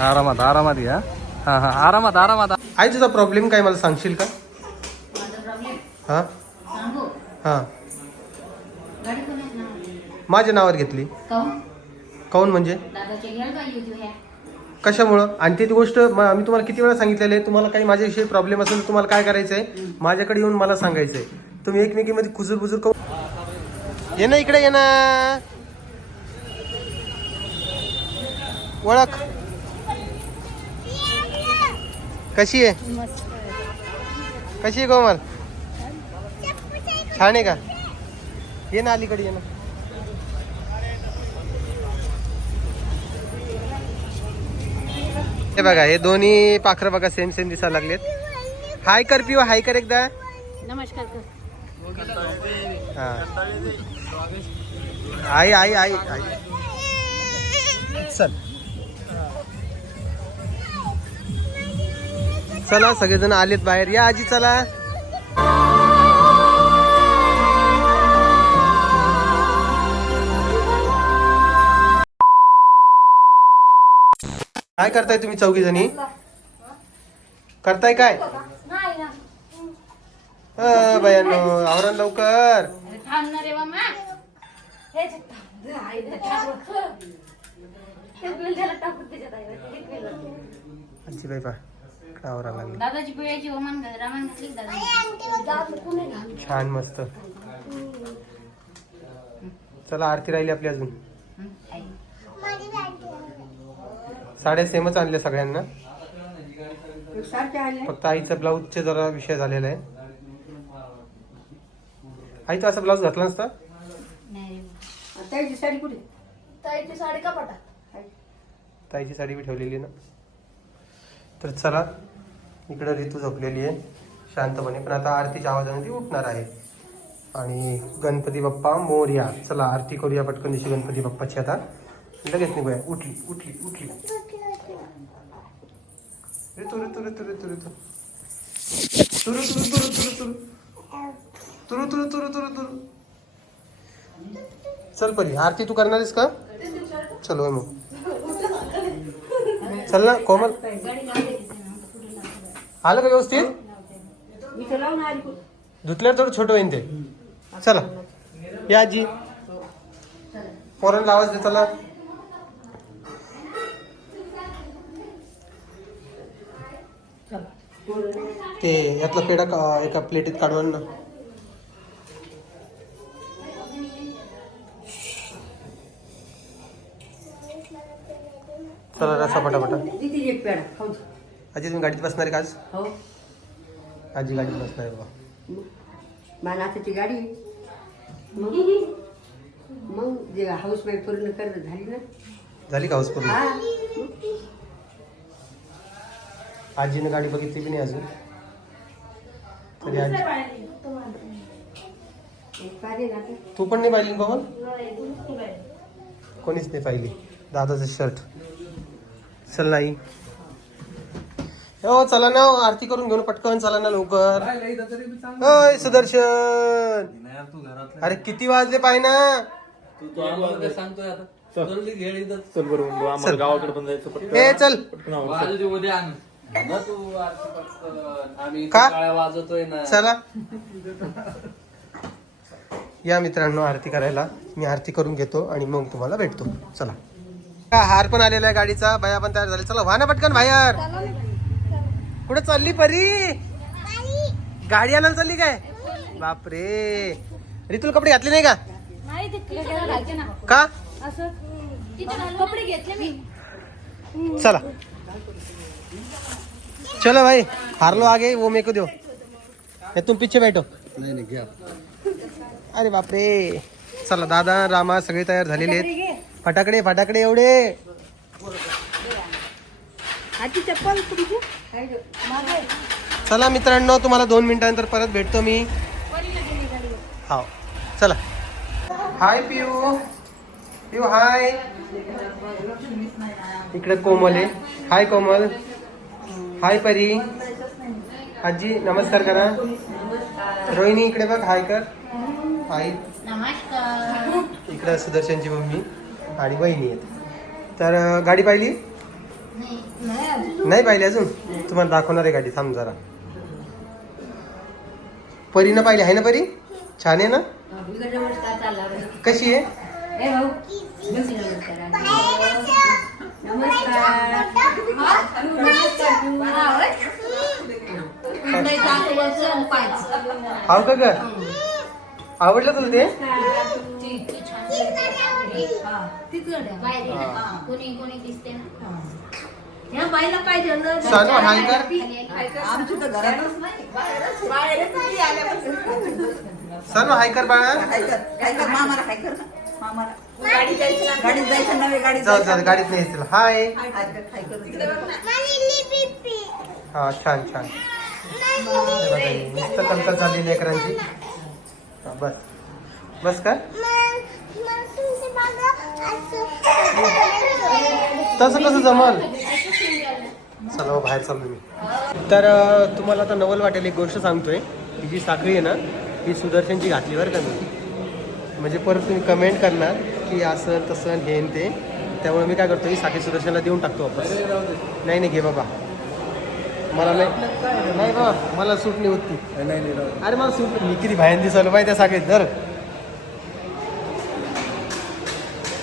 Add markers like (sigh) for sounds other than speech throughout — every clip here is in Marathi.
आरामात आरामात घ्या हा हा आरामात आरामात. आई तुझा प्रॉब्लेम काय मला सांगशील का? माझा प्रॉब्लेम हा? सांगू? हा. माझ्या नावावर घेतली. काऊन म्हणजे? कशामुळं? आणि ती गोष्ट म- तुम्हाला किती वेळा सांगितलेलं आहे तुम्हाला काही माझ्याविषयी प्रॉब्लेम असेल तर तुम्हाला काय करायचं आहे? माझ्याकडे येऊन मला सांगायचं आहे. तुम्ही एकमेकीमध्ये कुजूर बुजूर करू ये ना इकडे ये ना. ओळख. कशी आहे? कशी आहे कोमल? छान आहे का? ये ना अलीकडे ये ना. हे बघा हे दोन्ही पाखरं बघा सेम सेम दिसायला लागलेत. हाय कर पिऊ हाय कर एकदा. नमस्कार हा. आई आई आई आई. चल. चला सगळेजण आलेत बाहेर. या आजी चला. काय करताय तुम्ही चौघी जणी करताय काय? बयानो आवरण लवकर. आजी बाई पा आवरा लागली. दादाची पिळ्याची ओमान रामान घातली दादा छान मस्त. चला आरती राहिली आपली अजून. साड्या सेमच आणल्या सगळ्यांना. फक्त आईचा ब्लाऊजचे जरा विषय झालेला आहे. आई तो असा ब्लाऊज घातला नसता? नाही रे. ताईची साडी कुठे? ताईची साडी का पटा ताईची साडी बी ठेवलेली ना. तर चला इकडं ऋतू झोपलेली आहे शांतपणे. पण आता आरतीच्या आवाजाने ती उठणार आहे. आणि गणपती बाप्पा मोर्या. चला आरती करूया पटकन दिवशी गणपती बाप्पाची आता. लगेच निघूया. उठली उठली उठली. ऋतू ऋतू ऋतू ऋतू ऋतू तुरु तुरु तुरु तुरु तुरु तुरु तुरु तुरु तुरु तुरु चल परी. आरती तू करणार आहेस का? चलो मग. चल ना कोमल. आलं का व्यवस्थित? धुतल्यावर थोडं छोटं होईन ते. चला. या आजी. पोरांना आवाज दे चला ते यातला पेढा का- एका प्लेटीत काढून ना. चला रसा पटापटा. आजी तुम्ही गाडीत बसणार आहे का आज? हो. आजी गाडीत बसणार आहे बाबा आताची गाडी. मग? मग जे हाऊस वाईफ पूर्ण कर झाली ना? झाली का हाऊस पूर्ण? हा. आजीने गाडी बघितली बी नाही अजून. तरी आजी पाहिजे ना. तू पण नाही पाहिली कोमल कोणीच नाही पाहिली. दादाचं शर्ट चल नाही हो चला ना आरती करून घेऊन पटकन चला ना लवकर. ओय सुदर्शन. अरे किती वाजले पाय ना सांगतोय आता. चल. बरं मग आम्हाला गावाकडे पण जायचं पटकन. ए चल. पटकन का? वाजवतोय ना. चला. या मित्रांनो आरती करायला. मी आरती करून घेतो आणि मग तुम्हाला भेटतो. चला. हा, हार पण आलेला आहे गाडीचा. बाया पण तयार झाले. चला व्हा ना पटकन बाहेर. कुठे चालली परी. गाडी आणायला चालली काय? बापरे. रितुल कपडे घातले नाही का? का? कपडे घेतले मी. चला. चलो भाई हार लो आगे वो मेरे को दो तुम पीछे बैठो. नाही नाही घ्या. अरे बापरे. चला दादा रामा सगळे तयार झालेले आहेत. फटाकडे फटाकडे एवढे. चप्पल. चला मित्रांनो तुम्हाला दोन मिनिटानंतर परत भेटतो मी. हा चला. हाय पियू पियू हाय इकडे कोमल आहे. हाय कोमल. हाय परी. आजी नमस्कार करा. रोहिणी इकडे बघ हाय कर. हाय नमस्कार. इकडं सुदर्शनची मम्मी आणि बहिणी आहेत. तर गाडी पाहिली? नाही पाहिली अजून? तुम्हाला दाखवणार आहे गाडी थांब जरा. परीनं पाहिली आहे ना परी? छान आहे ना. कशी आहे? हाव का ग? आवडलं तुला ते. कोणी कोणी दिसते ना? ह्या बाईला पाहिजे ना सानू हाय कर. आमची तर घरातच नाही. सानू हाय कर बाळा. गाडीत जायचं नव्हे गाडीत जाऊ जाऊ गाडीत नाही तिला हाय. हा छान छान हे बघा, ही कलकल चालली लेकरांची. हा, बस. बस का तसं कसं जमल? चला हो, बाहेर चाललो मी. तर तुम्हाला आता नवल वाटेल एक गोष्ट सांगतोय. ही जी साखळी आहे ना ही सुदर्शनची घातली बरं का मी. म्हणजे परत तुम्ही कमेंट करणार की असं तसं हे ते. त्यामुळे मी काय करतो ही साखळी सुदर्शनला देऊन टाकतो वापस. नाही नाही घे बाबा. मला नाही नाही बाबा मला सूट नाही होती अरे मला सूट मी किती बाहेर दिसवलं पाहिजे त्या साखळीत धर.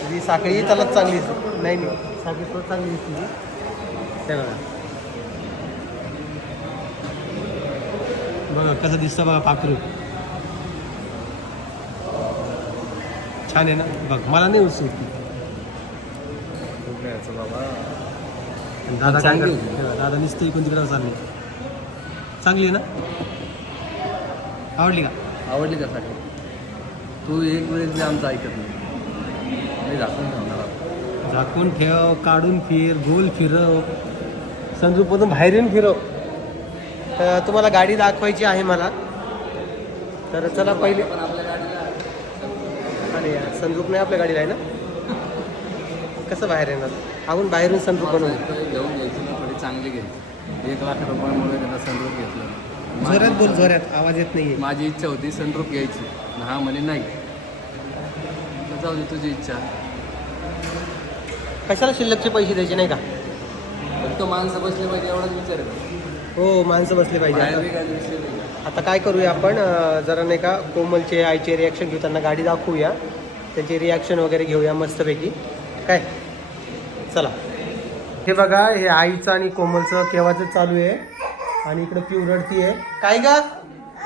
ही साखळी त्यालाच चांगली नाही नाही. साखळी तो चांगली दिसली ते बघा कसं दिसतं बघा पाखरू. छान आहे ना? बघ मला नाही उत्सुक. दादा काय दादा नुसतं इकडून तिकडे चालले. चांगली आहे ना? आवडली का? आवडली का साडी तू एक वेळेस आमचं ऐकत नाही. दाखवून ठेवणार. झाकून ठेव काढून फिर गोल फिरव. संद्रूपमधून बाहेर येऊन फिरव. तर तुम्हाला गाडी दाखवायची आहे मला. तर चला पहिले. पण आपल्या गाडीला अरे यार संद्रूप नाही आपल्या गाडीला आहे ना? कसं बाहेर येणार? आपण बाहेरून संद्रूप बनवू माझं घेऊन घ्यायची ना थोडी चांगली घ्यायची एक लाख रुपयामुळे त्यांना सनरूप घेतलं जोरात बोल जोरात. आवाज येत नाहीये. माझी इच्छा होती सनरूप घ्यायची. हा म्हणे नाही. जाऊ दे तुझी इच्छा. कशाला शिल्लकचे पैसे द्यायचे नाही का? फक्त माणसं बसले पाहिजे एवढाच विचार आहे. हो माणसं बसले पाहिजे आता. काय करूया आपण अं, जरा नाही का कोमलचे आईचे रिॲक्शन घेऊ त्यांना गाडी दाखवूया. त्याचे रिॲक्शन वगैरे घेऊया मस्तपैकी. काय? चला. हे बघा हे आईचं आणि कोमलचं केव्हाचं चालू आहे. आणि इकडं पिऊ रडती आहे. काय का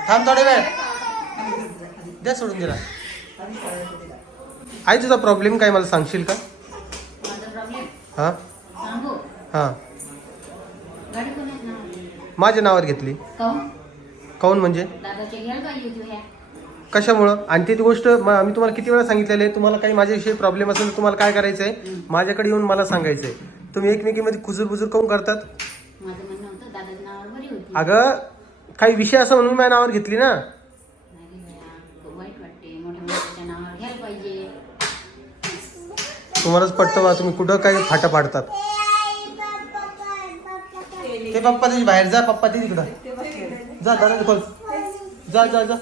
थांब थोडे वेळ. द्या सोडून दिला आई तुझा प्रॉब्लेम काय? मला सांगशील का? माझा प्रॉब्लेम हां? सांगू हां. माझ्या नावावर घेतली. काहून काऊन म्हणजे? दादाचे ह्या कशामुळं? आणि ती गोष्ट म- मी तुम्हाला किती वेळा सांगितलेलं आहे तुम्हाला काही माझ्याविषयी प्रॉब्लेम असेल तर तुम्हाला काय करायचं आहे माझ्याकडे येऊन मला सांगायचं आहे तुम्ही एकमेकीमध्ये खुजूर बुजूर काऊन करतात? माझं म्हणणं होतं दादाच्या नावावर बरी होती. अगं काही विषय असं म्हणून माझ्या नावावर घेतली ना. नाही रे बाया, वाईट वाटते. मोठ्या मोठ्याच्या नावावर घ्यायला पाहिजे. तुम्हालाच पटतं बा तुम्ही कुठं काही फाटा पाडतात. ते पप्पा तुझी बाहेर जा पप्पा ते तिकडं जा दादा खोल. जा जा जा.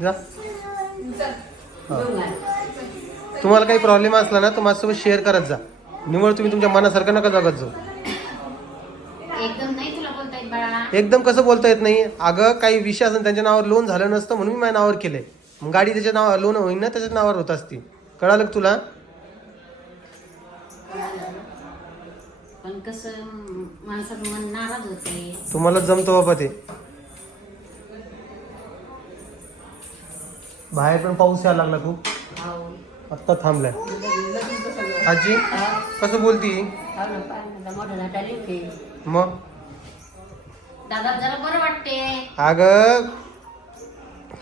जा. हा. तुम्हाला काही प्रॉब्लेम असला ना तर माझ्यासोबत शेअर करत जा. निवड तुम्ही तुमच्या मनासारखं नका जगत जाऊ. एकदम नाही तुला बोलता येत बाळा. एकदम कसं बोलता येत नाही? अगं काही विषय असेल त्यांच्या नावावर लोन झालं नसतं म्हणून मी माझ्या नावावर केलंय. मग गाडी त्याच्या नावावर लोन होईन ना त्याच्या नावावर होत असती. कळालं का तुला? पण कसं माणसाचं मन नाराज होते तुम्हाला जमतो बाबा ते. बाहेर पण पाऊस यायला लागला खूप. आत्ता थांबलाय. आजी कसं बोलती? मग? दादा जरा बरं वाटते अगं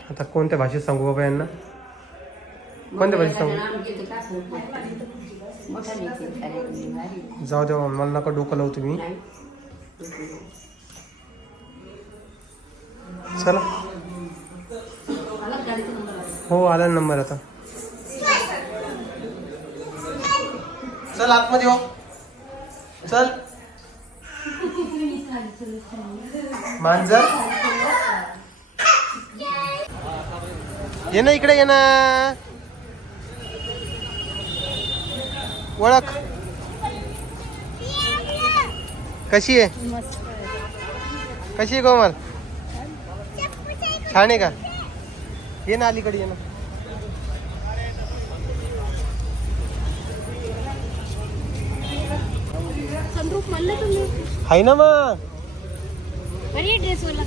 आता कोणत्या भाषेत सांगू बाबा यांना? कोणत्या भाषेत सांगू. जाऊ द्या मला नका डोकं लावू तुम्ही. चला. हो आला नंबर आता. चल आतमध्ये हो. चल. मांजर. ये ना इकडे ये ना. ओळख. कशी आहे? मस्त कशी आहे कोमल? छान आहे का? ये ना अलीकडे ये ना. संद्रूप म्हणलं तुम्ही? हाय ना मग ड्रेस वाला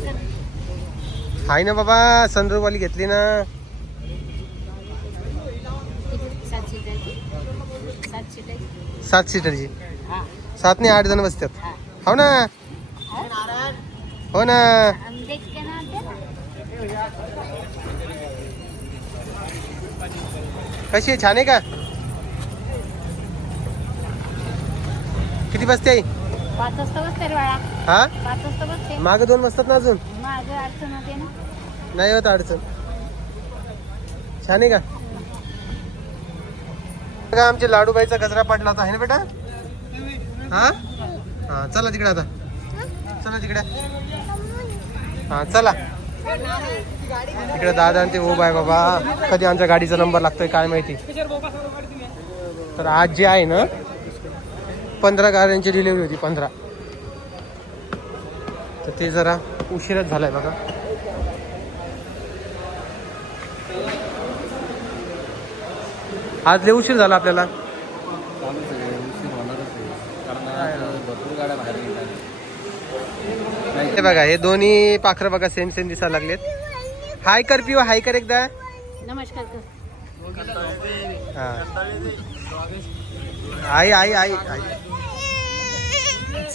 हाय ना बाबा सनरूफवाली घेतली ना. सात सीटरची हा सात ने आठ जण बसतात. हो ना? हो ना. कशी आहे? छान आहे का? किती बसते आई? पाच वाजता बसते रे बाळा. हा? पाच वाजता बसते. माग दोन बसतात ना अजून? माझं अडचण होते ना. नाही होत अडचण. छान आहे का? बघा आमचे लाडूबाईचा गजरा पडला होता. आहे ना बेटा? हा? हा चला तिकडे आता. चला तिकडे. हा चला. तिकडे दादा आणि ते उभा आहे बाबा. कधी आमच्या गाडीचा नंबर लागतोय काय माहिती? तर आज जे आहे ना पंधरा गाड्यांची डिलिव्हरी होती पंधरा. तर ते जरा उशीरच झालाय बघा. आज लय उशीर झाला आपल्याला. चालूच आहे उशीर होणारच आहे कारण आज भरपूर गाड्या बाहेर निघाल्या हे बघा हे दोन्ही पाखरं बघा सेम सेम दिसायला लागलेत. हाय कर पिऊ हाय कर एकदा. नमस्कार हा. आई आई आई आई.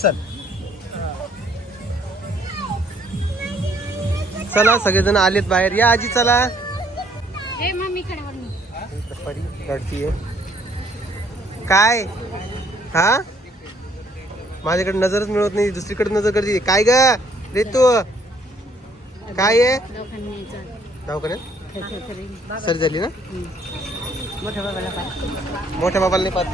चल. चला सगळेजण आलेत बाहेर. या आजी चला. मम्मीकडे वर आहे. काय? हा? माझ्याकडे नजरच मिळत नाही दुसरीकडे नजर करते. काय ग? रे तू काय आहे? दवाखान्यात? सर झाली ना? मोठ्या बाबाला मोठ्या बाबाला नाही पाहत.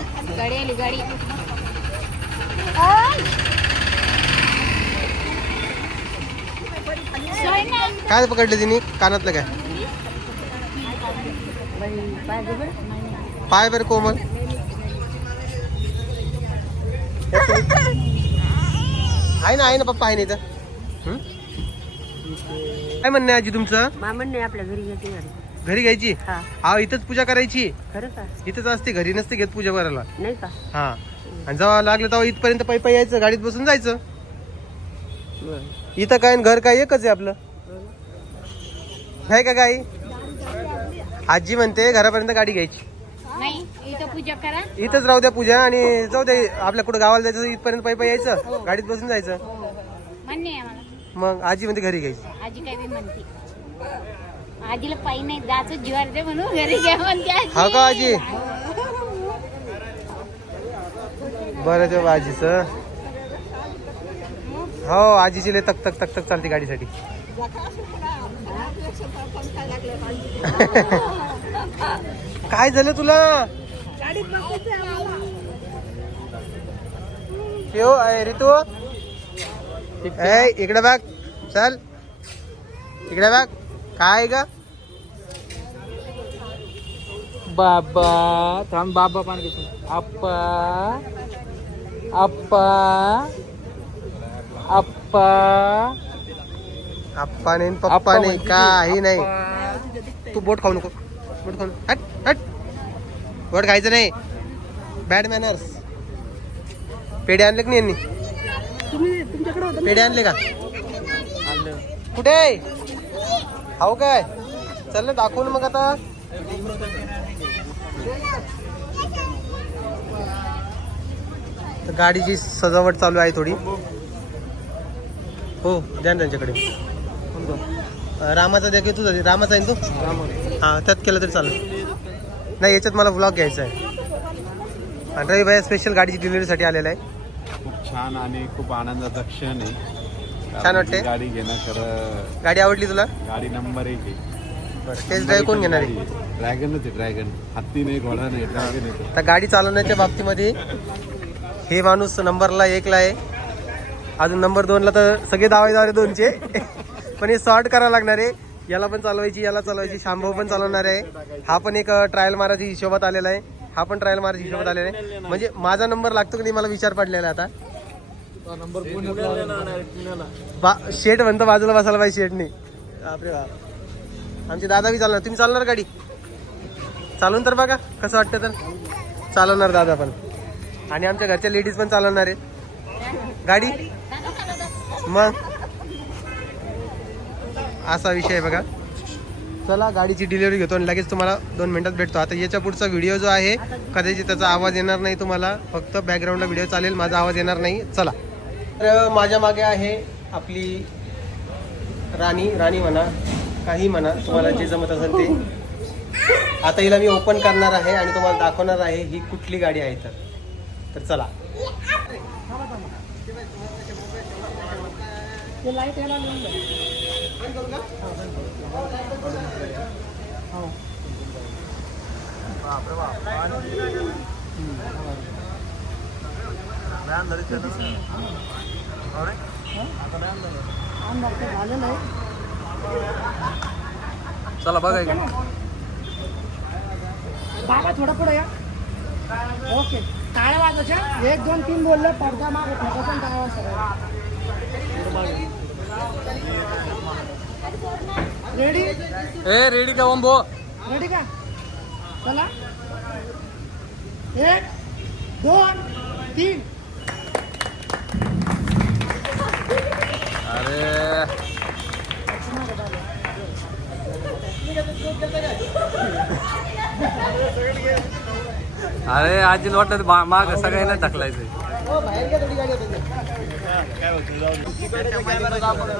काय पकडलं तिने? कानातलं काय? पाय बरं. बरं कोमल. आहे ना आहे ना पप्पा आहे ना इथं? काय म्हणणं आहे आजी तुमचं? मामन आपल्या घरी गाडी घरी. घ्यायची? हा. हा इथंच पूजा करायची? खरं का? इथंच असते घरी नसते घेत पूजा करायला नाही का? हा. आणि जेव्हा लागलं तेव्हा इथपर्यंत पायी पायी यायचं गाडीत बसून जायचं. इथं काय आणि घर काय एकच आहे आपलं? नाही का काही आजी म्हणते घरापर्यंत गाडी घ्यायची. नाही इथं पूजा करा. इथंच राहू द्या पूजा आणि जाऊ दे आपल्या कुठं गावाला जायचं इथपर्यंत पायी पायी यायचं गाडीत बसून जायचं. आहे मला मग आजी म्हणते घरी घ्यायची. आजी काय बी म्हणते. आजीला पायी नाही जायचं जीवार दे म्हणून घरी घ्या म्हणते आजी. हा का आजी? बरं ते आजीच. हो आजीची लय तक तक तक तक चालते गाडीसाठी. (laughs) (laughs) काय झालं तुला? यो ऋतू ए इकडे बघ. चल. इकडे बघ. काय ग? बाबा थांब बाबा पाणी घेतो आप्पा. आप्पा. आप्पा. आप्पाने पप्पाने काही नाही. तू बोट खाऊ नको. बोट खाऊ बोट खायचं नाही. बॅड मॅनर्स पेढे आणले की नाही यांनी? पेढे आणले का? कुठे? हाव काय? चल ना दाखवून मग आता. तर गाडीची सजावट चालू आहे थोडी. हो द्या ना त्यांच्याकडे. रामाचा द्या की तुझा. रामाचा आहे तो? हा त्यात केलं तरी चालेल. नाही याच्यात मला ब्लॉग घ्यायचा आहे. आणि रवी भाई स्पेशल गाडीची डिलिव्हरीसाठी आलेला आहे. खूप छान आणि खूप आनंदाचा क्षण आहे. छान वाटते? गाडी घेणं खरं गाडी आवडली तुला? गाडी नंबर एक आहे. टेस्ट ड्राईव्ह कोण घेणार आहे? ड्रॅगनच आहे. ड्रॅगन हत्ती नाही घोडा नाही ड्रॅगन आहे. तर गाडी चालवण्याच्या बाबतीमध्ये हे माणूस नंबरला एकला आहे. अजून नंबर दोनला तर सगळे दावे दावे दोनचे. पण हे सॉर्ट करावं लागणार आहे. याला पण चालवायची याला चालवायची. शांभाऊ पण चालवणार आहे. हा पण एक ट्रायल मारायच्या हिशोबात आलेला आहे. हा पण ट्रायल मारायच्या हिशोबात आलेला आहे. म्हणजे माझा नंबर लागतो की नाही मला विचार पडलेला आहे आता. नंबर शेट म्हणतो बाजूला बसायला पाहिजे शेटने बापरे बाप. आमचे दादा बी चालणार तुम्ही चालणार गाडी? चालून तर बघा कसं वाटतं तर. चालवणार दादा पण. आणि आमच्या घरच्या लेडीज पण चालवणार आहेत. गाडी? मग? असा विषय आहे बघा. चला गाडीची डिलिव्हरी घेतो आणि लगेच तुम्हाला दोन मिनिटात भेटतो. आता याच्या पुढचा व्हिडिओ जो आहे कदाचित त्याचा आवाज येणार नाही तुम्हाला. फक्त बॅकग्राऊंडला व्हिडिओ चालेल माझा आवाज येणार नाही. चला. तर माझ्या मागे आहे आपली राणी राणी म्हणा काही म्हणा तुम्हाला जे जमत असेल ते. आता हिला मी ओपन करणार आहे आणि तुम्हाला दाखवणार आहे ही कुठली गाडी आहे तर चला. तर चला चला बघा. बाबा थोडं पुढे या ओके टाळ्या वाजायच्या एक दोन तीन बोललं पडदा मागे टाळ्या वाजवायच्या. रेडी ए रेडी का ओंबो रेडी का? चला. एक दोन तीन. अरे. अरे आजी वाटत माग सगळ्यांना ढकलायचंय हो बाहेर घ्या थोडी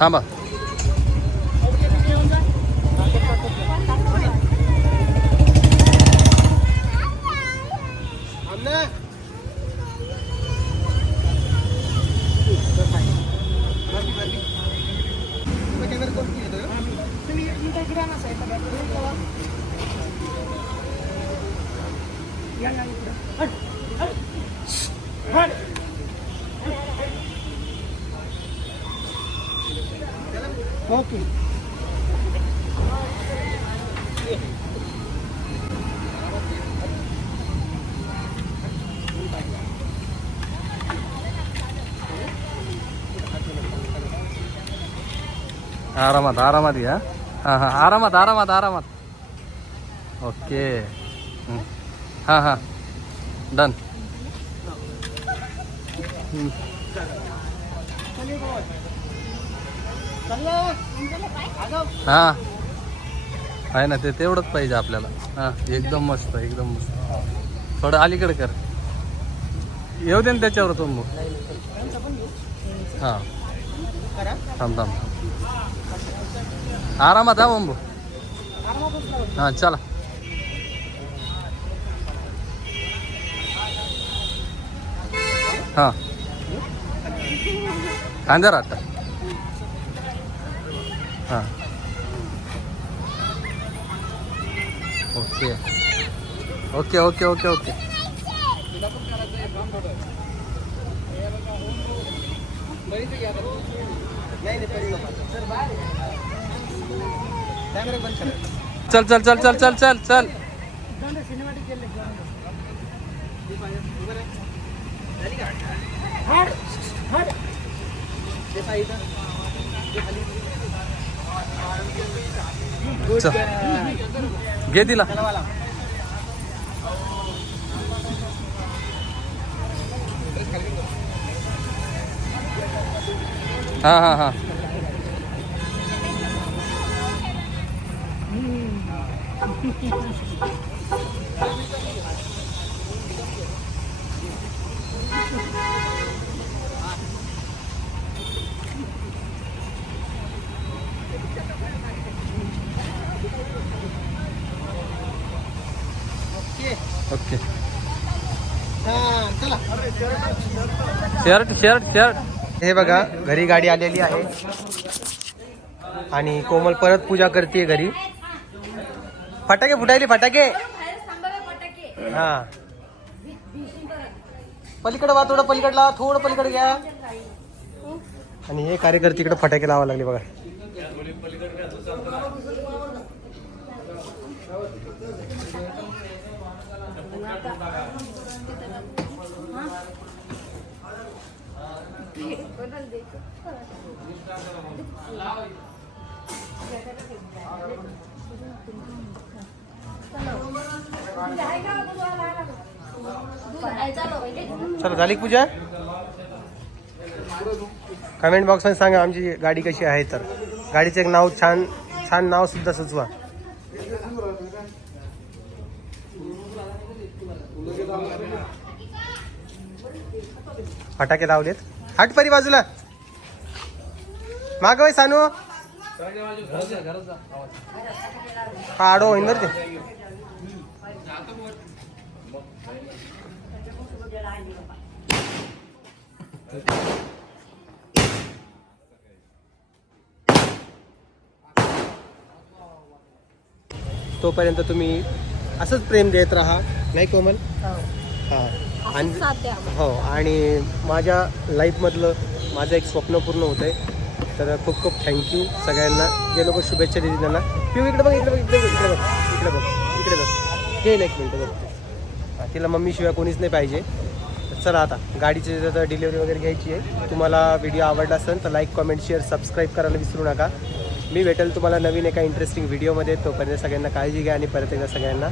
थांबा तुम्ही इथं इकडे आणा साईडला बॅटरी. या, या, इकडे. हट, हट. हट. ओके आरामात आरामात या हां हां आरामात आरामात आरामात ओके हां हां डन हां आहे ना ते तेवढंच पाहिजे आपल्याला हां एकदम मस्त एकदम मस्त थोडं अलीकडे कर येऊ दे ना त्याच्यावर तुम्ही हां थांब थांब आरामात हा बंबू. हां चला. हां. खांद्यावर आता हां. Okay. Okay okay okay okay. नाही चल चल चल चल चल चल चल। घे तिला। हा हा हा। ओके. चला शर्ट शर्ट शर्ट. हे बघा घरी गाडी आलेली आहे. आणि कोमल परत पूजा करते घरी. फटाके फुटायले फटाके. हा. पलीकडे वा थोडं पलीकडला थोडं पलीकडे घ्या. आणि हे कार्यकर्ते इकडे फटाके लावा लागले बघा. चलो झाली पूजा? कमेंट बॉक्समध्ये सांगा आमची गाडी कशी आहे तर. गाडीचं एक नाव छान छान नाव सुद्धा सुचवा. फटाके लावलेत. हट परी बाजूला. मागवय सानू. हा होईन बरं ते तोपर्यंत तुम्ही असंच प्रेम देत राहा नाही कोमल? हा. आणि हो आणि माझ्या लाईफमधलं माझं एक स्वप्न पूर्ण होतं आहे तर खूप खूप थँक्यू सगळ्यांना. जे लोक शुभेच्छा देतील त्यांना. पिऊ इकडे बघ इकडे बघ इकडे बघ इकडे बघ इकडे बघ इकडे बघ. घे ना एक मिनटं बघ. तिला मम्मीशिवाय कोणीच नाही पाहिजे. चला आता गाडीची जर डिलिव्हरी वगैरे घ्यायची आहे तुम्हाला व्हिडिओ आवडला असेल तर लाईक कमेंट शेअर सबस्क्राईब करायला विसरू नका. मी भेटेल तुम्हाला नवीन एका इंटरेस्टिंग व्हिडिओमध्ये तोपर्यंत सगळ्यांना काळजी घ्या आणि परत एकदा सगळ्यांना